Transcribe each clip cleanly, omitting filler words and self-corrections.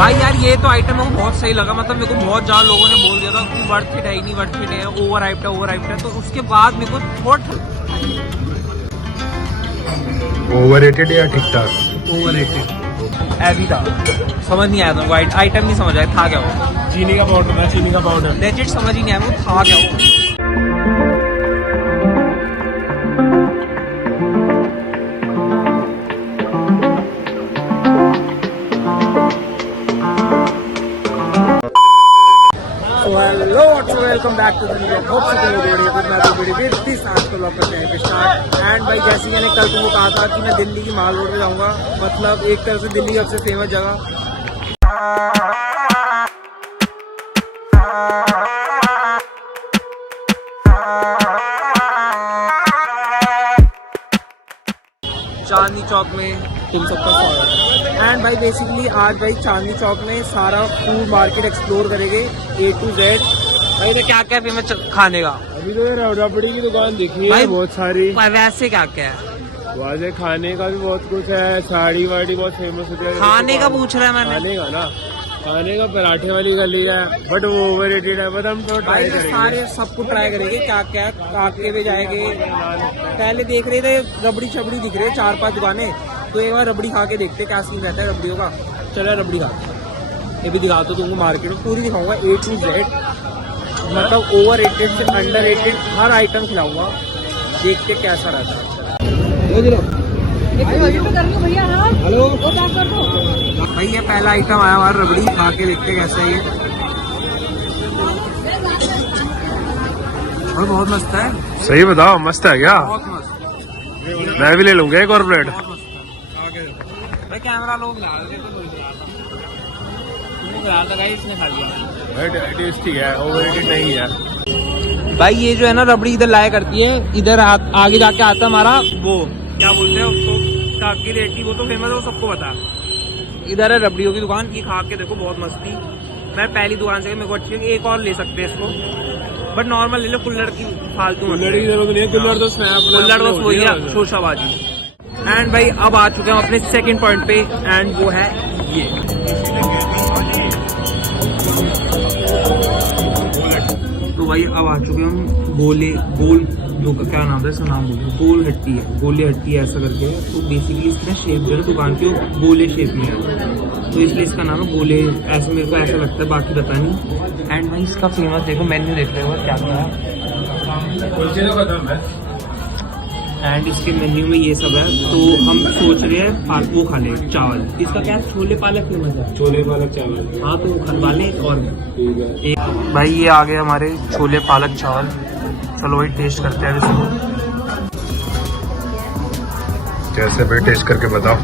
भाई यार ये तो आइटम मेरे को बहुत सही लगा, मतलब मेरे को बहुत ज़्यादा लोगों ने बोल दिया था कि वर्थ इट है ही नहीं, वर्थ इट है, ओवर हाइप्ड है, तो उसके बाद मेरे को बहुत ओवररेटेड या ठीक ठाक? ओवररेटेड ऐसी था, समझ नहीं आया था, वाइट आइटम नहीं समझ आया था क्या वो। चीनी का पाउडर था, चीनी का पाउडर लेजिट समझ ही नहीं आया वो था क्या वो। Hello welcome back to the new hope so video with मैं तो वीडियो विद दिस आज को ब्लॉग करते हैं स्टार्ट। एंड भाई जैसे मैंने कल तुमको कहा था कि मैं दिल्ली की माल रोड पे जाऊंगा, मतलब एक तरह से दिल्ली की सबसे फेमस जगह। चांदनी चौक में तुम सबका स्वागत है। एंड भाई बेसिकली आज भाई चांदनी चौक में सारा फूड मार्केट एक्सप्लोर करेंगे A to Z। भाई तो क्या क्या फेमस खाने का? अभी तो रबड़ी की दुकान दिखी है बहुत सारी। वैसे क्या क्या है? वैसे खाने का भी बहुत कुछ है, साड़ी वाड़ी बहुत फेमस हो जाएगा। खाने का पूछ रहा है मैंने। खाने का ना, खाने का पराठे वाली गली है बट वो ओवररेटेड है, बट हम तो ट्राई करेंगे। सारे सबको ट्राई करेंगे क्या क्या है। काके पे जाएंगे, पहले देख रहे थे रबड़ी छबड़ी दिख रहे 4-5 दुकानें, तो एक बार रबड़ी खा के देखते क्या सीन रहता है रबड़ियों का। चलो रबड़ी खाते हैं, ये भी दिखाता हूँ तुमको, मार्केट में पूरी दिखाऊंगा A to Z, मतलब ओवररेटेड से अंडररेटेड हर आइटम खिलाऊंगा, देखते कैसा रहता है। हेलो भाई ये पहला आइटम आया हमारा रबड़ी, खा के देखते कैसा है ये। और बहुत मस्त है। सही बताओ, मस्त है क्या? बहुत मस्त, मैं भी ले लूंगा एक और प्लेट। बहुत मस्त है। भाई कैमरा लोग ला रहे थे तो भाई इसने खा लिया। टेस्टी है, ओवररेटेड नहीं है। भाई ये जो है ना रबड़ी इधर लाया करती है, इधर आगे जाके आता है हमारा वो क्या बोलते हैं उसको, काकी रेटी, वो तो फेमस है, वो सबको पता है। इधर है रबड़ियों की दुकान, ये खा के देखो बहुत मस्ती। मैं पहली दुकान से मेरे को अच्छी है, एक और ले सकते हैं इसको, बट नॉर्मल ले लो, कुल्लड़ की फालतू कुल्हड़ की जरूरत नहीं है, कुल्हड़ तो स्नैप, कुल्लड़ बस वही है शोशाबाजी। एंड भाई अब आ चुके हैं अपने सेकंड पॉइंट पे, एंड वो है ये। तो भाई अब आ चुके हम गोल क्या नाम है इसका, नाम बोलो, गोल हट्टी है, गोले हट्टी है ऐसा करके है। तो बेसिकली इसका शेप जो है दुकान की गोले शेप में है, तो इसलिए इसका नाम है गोले, ऐसे मेरे को ऐसा लगता है, बाकी पता नहीं। एंड भाई इसका फेमस देखो, मेन्यू देख रहे हो क्या क्या है। एंड इसके मेन्यू में ये सब है, तो हम सोच रहे हैं वो खा लें चावल। इसका क्या छोले पालक फेमस है, छोले पालक चावल। हाँ तो खलवा लें। और एक भाई ये आ गए हमारे छोले पालक चावल, चलो भाई टेस्ट करते हैं इसको। कैसे भाई, टेस्ट करके बताओ।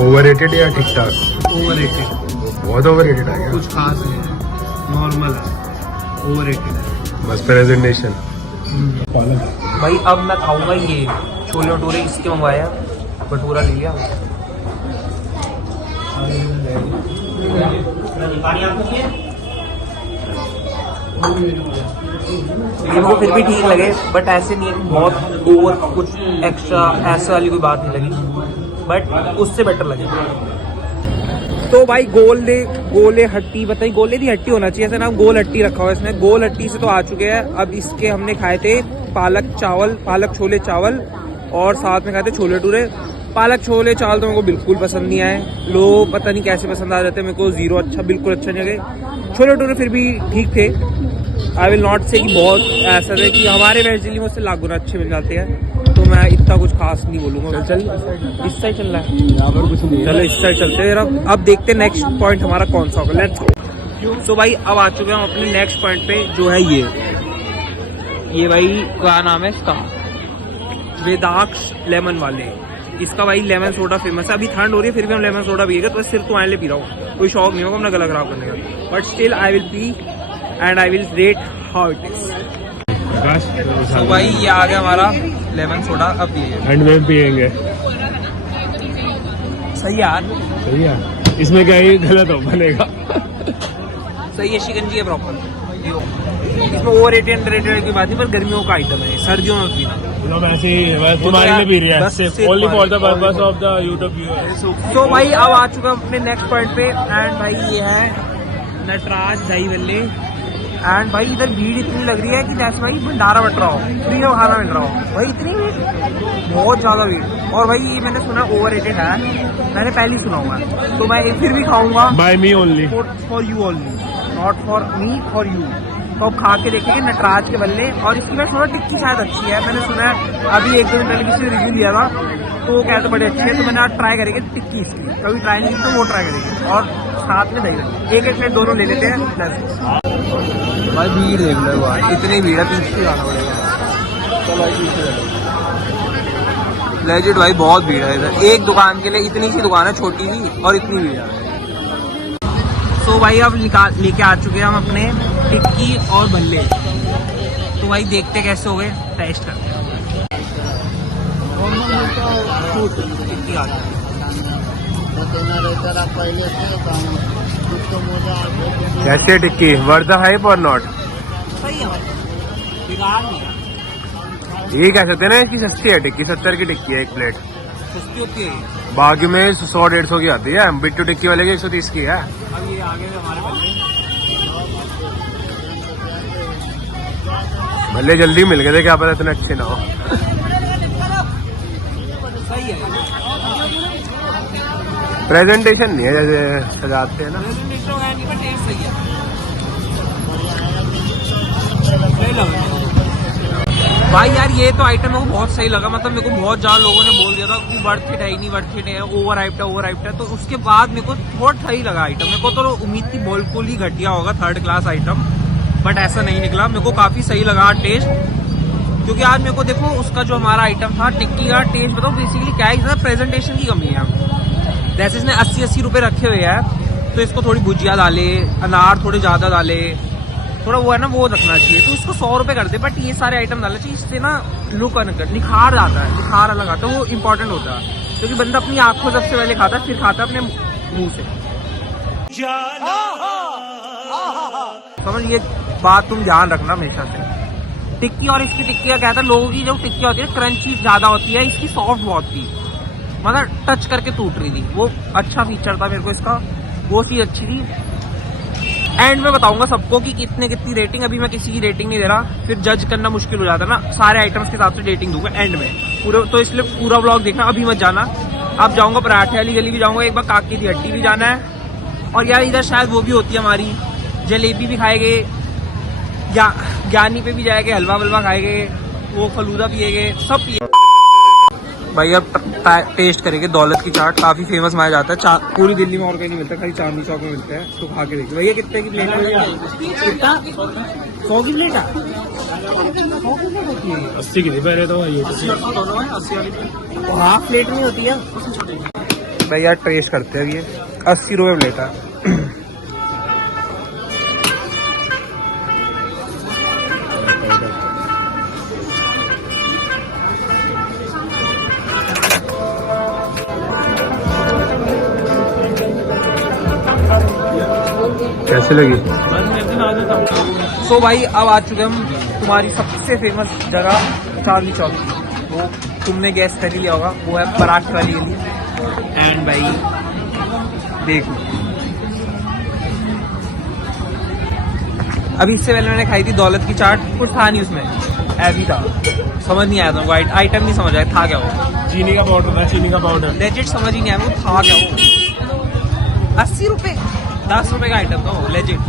ओवररेटेड या ठीक ठाक? ओवररेटेड, बहुत ओवररेटेड है, कुछ खास नहीं है, नॉर्मल है, ओवररेटेड है बस प्रेजेंटेशन। भाई अब मैं खाऊंगा ये छोले भटूरे, इसके मंगवाया, भटूरा ले लिया। मेरे को फिर भी ठीक लगे, बट ऐसे नहीं बहुत ओवर कुछ एक्स्ट्रा ऐसे वाली कोई बात नहीं लगी, बट उससे बेटर लगे। तो भाई गोले हट्टी बताइए, गोले की हट्टी होना चाहिए, ऐसा नाम गोल हट्टी रखा हुआ है इसने। गोल हट्टी से तो आ चुके हैं। अब इसके हमने खाए थे पालक छोले चावल, और साथ में खाए थे छोले भटूरे। पालक छोले चावल तो मेरे को बिल्कुल पसंद नहीं आए, लोग पता नहीं कैसे पसंद आ जाते, मेरे को जीरो अच्छा, बिल्कुल अच्छा नहीं लगे। छोले भटूरे फिर भी ठीक थे, आई विल नॉट से कि बहुत ऐसा है कि हमारे वेस्ट दिल्ली में उससे लाख गुना अच्छे मिल जाते हैं, तो मैं इतना कुछ खास नहीं बोलूँगा। चल इस साइड चल रहा है, चलो इस साइड चलते हैं। अब देखते हैं नेक्स्ट पॉइंट हमारा कौन सा होगा, लेट्स गो। सो भाई अब आ चुके हैं हम अपने नेक्स्ट पॉइंट पे, जो है ये भाई क्या नाम है इसका, वेदाक्ष लेमन वाले। इसका भाई लेमन सोडा फेमस है। अभी ठंड हो रही है फिर भी हम लेमन सोडा पिएगा, तो सिर्फ तो आने पी रहा हूँ, कोई शौक नहीं होगा अपना गला खराब करने का, but still I will P and I will rate how it is. तो भाई ये आ गया हमारा लेमन सोडा, अब पिएंगे। ठंड में पियेंगे, सही यार, सही है। इसमें क्या ही गलत हो बनेगा। सही है, शिकंजी है प्रॉपर। इसमें ओवररेटेड अंडररेटेड की बात नहीं, पर गर्मियों का आइटम है, सर्दियों में पीना। एकदम ऐसे ही बस तुम्हारे लिए भी रहा है, बस सिर्फ सिर्फ ओनली फॉर द तुम्हारे- purpose of the YouTube viewers. तो भाई अब आ चुका हूं अपने नेक्स्ट पॉइंट पे एंड भाई ये है नटराज दही बल्ले एंड भाई इधर भीड़ इतनी लग रही है कि जैसे भाई भंडारा बट रहा हो, फ्री में खाना मिल रहा हो भाई, इतनी भीड़, बहुत ज्यादा भीड़। और भाई ये मैंने सुना ओवररेटेड है, मैंने पहले ही सुना हुआ है, तो मैं फिर भी खाऊंगा by me only. For you only, not for me, for you. तो अब खा के देखेंगे नटराज के बल्ले। और इसकी मैं सुना टिक्की शायद अच्छी है, मैंने सुना है अभी एक दो दिन पहले किसी ने रिव्यू दिया था तो वो कहते बड़े अच्छे हैं, तो मैंने आज ट्राई करेंगे टिक्की इसकी, कभी ट्राई नहीं की तो वो ट्राई करेंगे। और साथ में दही, एक एक प्लेट दोनों ले लेते हैं प्लस। भाई भीड़ देख लो भाई, इतनी भीड़ है, पीछे जाना पड़ेगा। लेजिट भाई बहुत भीड़ है इधर, एक दुकान के लिए इतनी सी दुकान है छोटी सी और इतनी भीड़ है। तो भाई अब लेके आ चुके हैं हम अपने टिक्की और भल्ले, तो भाई देखते कैसे हो गए, टेस्ट करते हैं। टिक्की आ गई। कैसे टिक्की वर्थ द हाइप और नॉट? सही है भाई, बेकार नहीं है, ये कह सकते हैं ना इसकी सस्ती है टिक्की, 70 की टिक्की है एक प्लेट। सस्ती होती है ये। बाकी में 100-150 की आती है, बिट्टू टिक्की वाले की 130 की है। अब ये आगे से हमारे बल्ले भले जल्दी मिल गए थे, क्या पता इतने अच्छे ना हो। सही है, प्रेजेंटेशन नहीं है जैसे सजाते हैं ना। टेस्ट सही है, सही लगा भाई यार। ये तो आइटम मेरे को बहुत सही लगा, मतलब मेरे को बहुत ज्यादा लोगों ने बोल दिया था कि वर्थ इट है ही नहीं, वर्थ इट है, ओवर हाइप्ड है, तो उसके बाद मेरे को बहुत सही लगा आइटम। मेरे को तो उम्मीद थी बिल्कुल ही घटिया होगा, थर्ड क्लास आइटम, बट ऐसा नहीं निकला। मेरे को काफी सही लगा टेस्ट, क्योंकि आज मेरे को देखो उसका जो हमारा आइटम था टिक्की का टेस्ट बताओ बेसिकली क्या है, प्रेजेंटेशन की कमी है। जैसे इसने 80-80 रुपए रखे हुए हैं, तो इसको थोड़ी भुजिया डाले, अनार थोड़े ज्यादा डाले, थोड़ा वो है ना वो रखना चाहिए, तो इसको 100 रुपए कर दे, बट ये सारे आइटम डालना चाहिए, इससे ना लुक निखार आता है, निखार अलग आता है, वो इंपॉर्टेंट होता है, क्योंकि बंदा अपनी आंखों सबसे पहले खाता है, फिर खाता है अपने मुंह से। समझ, ये बात तुम ध्यान रखना हमेशा से। टिक्की और इसकी टिक्की का क्या था, लोगों की जो टिक्की होती है क्रंची ज्यादा होती है, इसकी सॉफ्ट बहुत थी, मतलब टच करके टूट रही थी, वो अच्छा फीचर था मेरे को इसका, वो चीज अच्छी थी। एंड में बताऊंगा सबको कि कितनी रेटिंग, अभी मैं किसी की रेटिंग नहीं दे रहा, फिर जज करना मुश्किल हो जाता है ना, सारे आइटम्स के हिसाब से रेटिंग दूंगा एंड में पूरे, तो इसलिए पूरा व्लॉग देखना, अभी मत जाना। अब जाऊंगा पराठे वाली गली भी जाऊंगा, एक बार काकी की हट्टी भी जाना है, और यार इधर शायद वो भी होती है हमारी, जलेबी भी खाएंगे, ज्ञानी पे भी जाएंगे, हलवा वलवा खाएंगे, वो फलूदा पिएंगे, सब पिए। भाई अब टेस्ट करेंगे दौलत की चाट, काफी फेमस माना जाता है, पूरी दिल्ली में और कहीं नहीं मिलता, खाली चांदनी चौक में मिलता है, तो खा के देखिए। भैया कितने की प्लेट है? कितना? 100 की प्लेट है? 80 की थी पहले तो ये तो हाफ प्लेट नहीं होती है भैया। टेस्ट करते हैं, ये 80 रुपए प्लेट है। कैसे लगी? सो भाई अब आ चुके हम तुम्हारी सबसे फेमस जगह चांदनी चौक, वो तुमने गैस कर ही लिया होगा, वो है पराठे वाली गली। एंड भाई देखो, अभी इससे पहले मैंने खाई थी दौलत की चाट, कुछ था नहीं उसमें, ऐसी था, समझ नहीं आया था, आइटम नहीं समझ आया था क्या वो, चीनी का पाउडर था, चीनी का पाउडर, लेजिट समझ ही नहीं आया वो था क्या वो। 80 रुपए 10 रुपए का आइटम था वो, लेजिट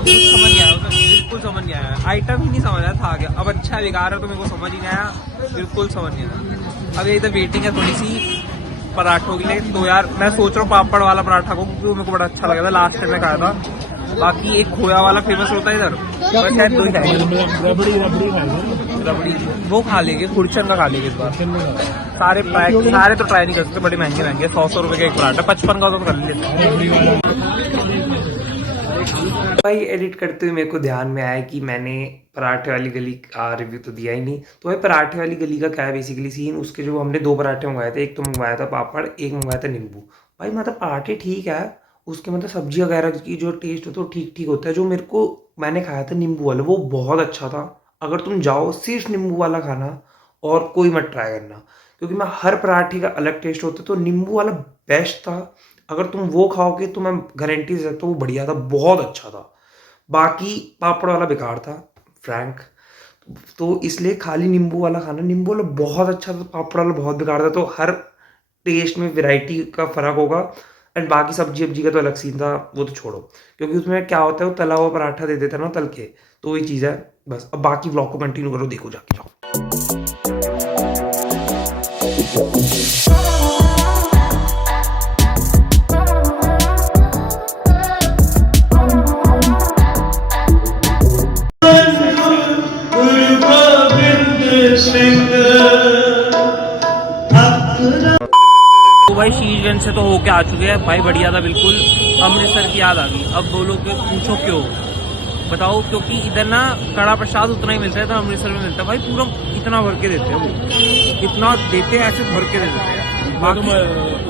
समझ नहीं आया, बिल्कुल समझ नहीं आया, आइटम ही नहीं समझ आया था क्या। अब अच्छा है बेकार है तो मेरे को समझ ही नहीं आया, बिल्कुल समझ नहीं आया। अब ये इधर वेटिंग है थोड़ी सी पराठों के लिए, तो यार मैं सोच रहा हूँ पापड़ वाला पराठा को, क्योंकि वो मेरे को बड़ा अच्छा लगा था, लास्ट टाइम मैं खाया था। बाकी एक खोया वाला फेमस होता है इधर, बस शायद दो ही खाएंगे, रबड़ी वो खा लेंगे, खुरचन का खा लेंगे इस बार। सारे तो ट्राई नहीं कर सकते, बड़े महंगे 100 रुपए का एक पराठा, 55 का तो कर लेते हैं। भाई एडिट करते हुए मेरे को ध्यान में आया कि मैंने पराठे वाली गली का रिव्यू तो दिया ही नहीं। तो भाई पराठे वाली गली का क्या है बेसिकली सीन, उसके जो हमने 2 पराठे मंगवाए थे, एक तो मंगवाया था पापड़, एक मंगवाया था नींबू। भाई मतलब पराठे ठीक है, उसके मतलब सब्जी वगैरह की जो टेस्ट होता है वो ठीक ठीक होता है। जो मेरे को मैंने खाया था नींबू वाला, वो बहुत अच्छा था। अगर तुम जाओ सिर्फ नींबू वाला खाना और कोई मत ट्राई करना, क्योंकि मैं हर पराठे का अलग टेस्ट होता है। तो नींबू वाला बेस्ट था, अगर तुम वो खाओगे तो मैं गारंटी दे सकता हूँ वो बढ़िया था, बहुत अच्छा था। बाकी पापड़ वाला बेकार था फ्रैंक, तो इसलिए खाली नींबू वाला खाना। नींबू वाला बहुत अच्छा था, पापड़ वाला बहुत बेकार था। तो हर टेस्ट में वैरायटी का फ़र्क होगा। एंड बाकी सब्जी वब्जी का तो अलग सीन था, वो तो छोड़ो, क्योंकि उसमें क्या होता है वो तला हुआ पराठा दे देता है ना तल के, तो वही चीज़ है बस। अब बाकी व्लॉग को कंटिन्यू करो, देखो जाके जाओ। तो भाई शीशगंज से तो होके आ चुके हैं भाई, बढ़िया था बिल्कुल। अमृतसर की याद आ गई। अब बोलो कि पूछो क्यों, बताओ। क्योंकि इधर ना कड़ा प्रसाद उतना ही मिलता है तो अमृतसर में मिलता है भाई, पूरा इतना भर के देते हैं वो, इतना देते हैं, ऐसे भर के दे देते हैं।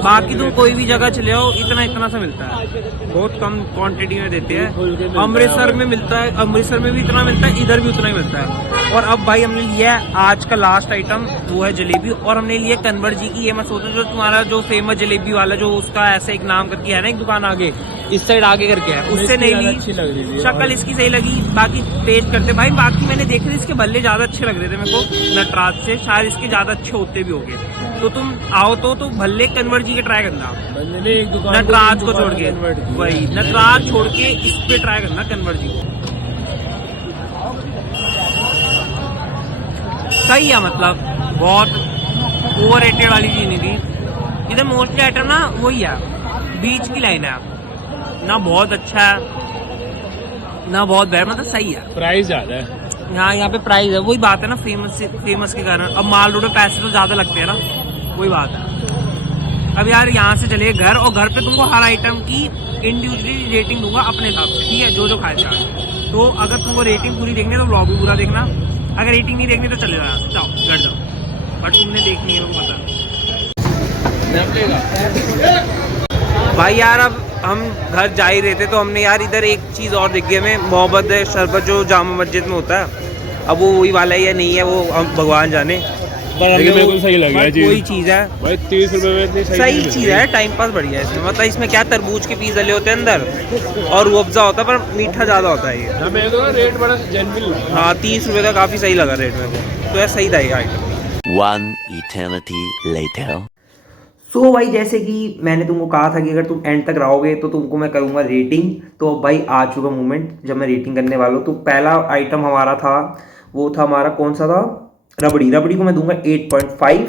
बाकी तुम कोई भी जगह चले आओ इतना इतना सा मिलता है, बहुत कम क्वांटिटी में देते हैं। अमृतसर में मिलता है, अमृतसर में भी इतना मिलता है, इधर भी उतना ही मिलता है। और अब भाई हमने लिया है आज का लास्ट आइटम, वो है जलेबी। और हमने लिया कन्वर जी की। ये मैं सोचूं जो तुम्हारा जो फेमस जलेबी वाला, जो उसका ऐसे एक नाम करके है ना, एक दुकान आगे इस साइड आगे करके है, उससे नहीं ली। शक्ल इसकी सही लगी, बाकी टेस्ट करते भाई। बाकी मैंने देखे थे इसके भल्ले ज्यादा अच्छे लग रहे थे मेरे को नटराज से, शायद इसके ज्यादा अच्छे होते भी होंगे। तो तुम आओ तो भल्ले कन्वर जी के ट्राई करना, नटराज को छोड़ के, वही नटराज छोड़ के इस पे ट्राई करना कन्वर जी को। सही है, मतलब बहुत ओवर रेटेड वाली चीज नहीं थी। इधर मोस्टली आइटम ना वही है, बीच की लाइन है ना, बहुत अच्छा है ना बहुत बैड, मतलब सही है। प्राइस ज्यादा है यहाँ पे प्राइस है, वही बात है ना, फेमस के कारण। अब माल रोड में पैसे तो ज्यादा लगते हैं ना, वही बात है। अब यार यहाँ से चले घर, और घर पे तुमको हर आइटम की इंडिविजुअली रेटिंग दूंगा अपने हिसाब से, ठीक है, जो जो खाए चाहे। तो अगर तुमको रेटिंग पूरी देखनी है तो व्लॉग भी पूरा देखना, अगर रेटिंग नहीं देखनी तो चले जाओ घर जाओ, बट तुमने देखनी है वो पता। भाई यार अब हम घर जा ही रहे थे तो हमने यार इधर एक चीज़ और देखी हमें, मोहब्बत शरबत जो जामा मस्जिद में होता है। अब वो वही वाला है या नहीं है वो हम भगवान जाने, पर लेकिन मेरे को सही लगा है, वही चीज़ है भाई। 30 रुपए में इतनी सही चीज़ है, टाइम पास बढ़िया है इसमें। मतलब इसमें क्या तरबूज के पीस डले होते हैं अंदर, और रूअफ़ज़ा होता है, पर मीठा ज़्यादा होता है ये। मेरे को रेट बड़ा जेन्युइन लगा। हाँ 30 रुपये का काफ़ी सही लगा रेट मेरे को, तो यार सही था ये आइटम। One eternity later. सो भाई जैसे कि मैंने तुमको कहा था कि अगर तुम एंड तक रहोगे तो तुमको मैं करूँगा रेटिंग। तो अब भाई आ चुका मोमेंट जब मैं रेटिंग करने वाला हूँ। तो पहला आइटम हमारा था, वो था हमारा कौन सा था, रबड़ी। रबड़ी को मैं दूंगा 8.5।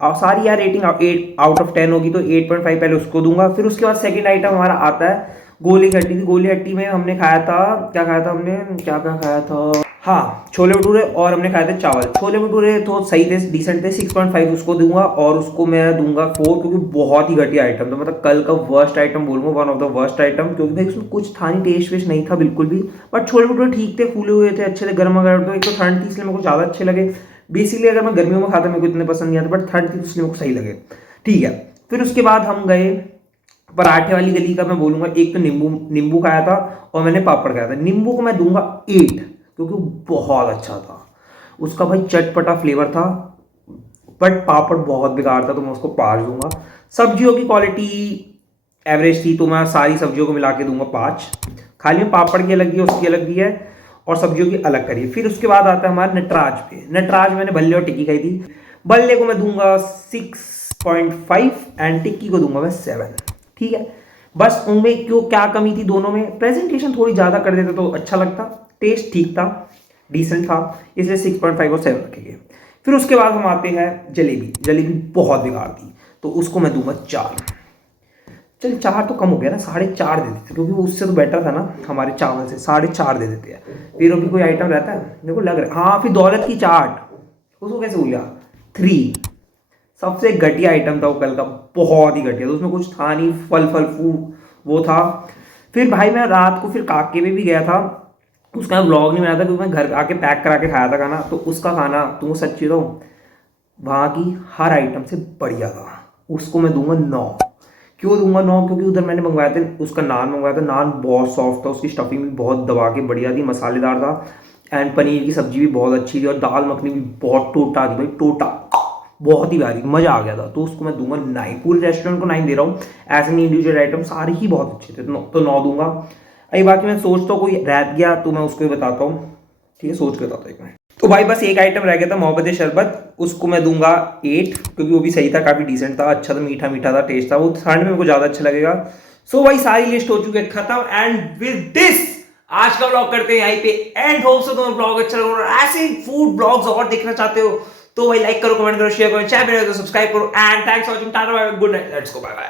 और सारी यार रेटिंग 8 आउट ऑफ 10 होगी, तो 8.5 पहले उसको दूंगा। फिर उसके बाद सेकंड आइटम हमारा आता है गोली हट्टी की। गोली हट्टी में हमने खाया था, क्या खाया था हमने, क्या क्या खाया था, हाँ छोले भटूरे, और हमने खाए थे चावल। छोले भटूरे तो सही थे, डिसेंट थे, 6.5 उसको दूंगा, और उसको मैं दूंगा 4, क्योंकि बहुत ही घटिया आइटम था। मतलब कल का वर्स्ट आइटम बोलूँगा, one of the worst item, क्योंकि भाई उसमें कुछ था नहीं, टेस्ट वेस्ट नहीं था बिल्कुल भी। बट छोले भटूरे ठीक थे, फूले हुए थे, अच्छे थे, गर्मा गर्म। तो एक तो ठंड थी इसलिए मेरे को ज़्यादा अच्छे लगे। बेसिकली अगर मैं गर्मियों में खाता मेरे को इतने पसंद नहीं आते, बट ठंड थी इसलिए मेरे को सही लगे, ठीक है। फिर उसके बाद हम गए पराठे वाली गली का, मैं बोलूँगा एक तो नींबू खाया था, और मैंने पापड़ खाया था। नींबू को मैं दूंगा 8, क्योंकि वो बहुत अच्छा था। उसका भाई चटपटा फ्लेवर था, बट पापड़ बहुत बेकार था, तो मैं उसको 5 दूंगा। सब्जियों की क्वालिटी एवरेज थी, तो मैं सारी सब्जियों को मिला के दूंगा 5। खाली में पापड़ की अलग भी है, उसकी अलग भी है, और सब्जियों की अलग करिए। फिर उसके बाद आता है हमारा नटराज पे। नटराज मैंने बल्ले और टिक्की खाई थी। बल्ले को मैं दूंगा 6.5 एंड टिक्की को दूंगा मैं 7, ठीक है। बस उनमें क्यों क्या कमी थी दोनों में, प्रेजेंटेशन थोड़ी ज़्यादा कर देते तो अच्छा लगता, टेस्ट ठीक था, डिसेंट था, इसलिए 6.5 और 7 रखेंगे। फिर उसके बाद हम आते हैं जलेबी। जलेबी बहुत बेकार थी, तो उसको मैं दूंगा 4। चल 4 तो कम हो गया ना, 4.5 दे देते, क्योंकि उससे तो बेटर था ना हमारे चावल से। 4.5 दे देते हैं। फिर अभी कोई आइटम रहता है मेरे को लग रहा है, हाँ फिर दौलत की चाट, उसको कैसे भूल गया, 3। सबसे घटिया आइटम था वो कल का, बहुत ही घटिया। तो उसमें कुछ था नहीं, फल फू वो था। फिर भाई मैं रात को फिर काके में भी गया था, उसका व्लॉग नहीं बनाया था क्योंकि मैं घर आके पैक करा के खाया था खाना। तो उसका खाना तुमको सच्ची तो वहाँ की हर आइटम से बढ़िया था, उसको मैं दूंगा 9। क्यों दूंगा 9, क्योंकि उधर मैंने मंगवाया था, उसका नान मंगवाया था, नान बहुत सॉफ्ट था, उसकी स्टफिंग भी बहुत दबा के बढ़िया थी, मसालेदार था। एंड पनीर की सब्जी भी बहुत अच्छी थी और दाल मखनी भी बहुत टोटा थी भाई, टोटा बहुत ही प्यारी, मजा आ गया था। तो उसको मैं दूंगा 9, पूरे रेस्टोरेंट को 9 दे रहा हूँ। ऐसे नहीं, इंडिविजुअल आइटम सारे ही बहुत अच्छे थे, तो 9 दूंगा। अभी बाकी मैं सोचता हूँ कोई रह गया तो मैं उसको ही बताता हूँ, ठीक है, सोच के बताता हूँ एक मिनट। तो भाई बस एक आइटम रह गया था, मोहब्बत शरबत, उसको मैं दूंगा 8, क्योंकि वो भी सही था, काफी डिसेंट था, अच्छा था, मीठा मीठा था, टेस्ट था, वो ठंड में मेरे को ज्यादा अच्छा लगेगा। सो भाई सारी लिस्ट हो चुकी है खत्म, एंड विद दिस आज का ब्लॉग करते हैं यहीं पे एंड। होप सो तुम्हें ब्लॉग अच्छा लगा, और ऐसे फूड ब्लॉग्स और देखना चाहते हो तो भाई लाइक करो, कमेंट करो, शेयर करो, चैनल पे सब्सक्राइब करो, and thanks for watching, tata bye bye, good night, let's go, bye bye.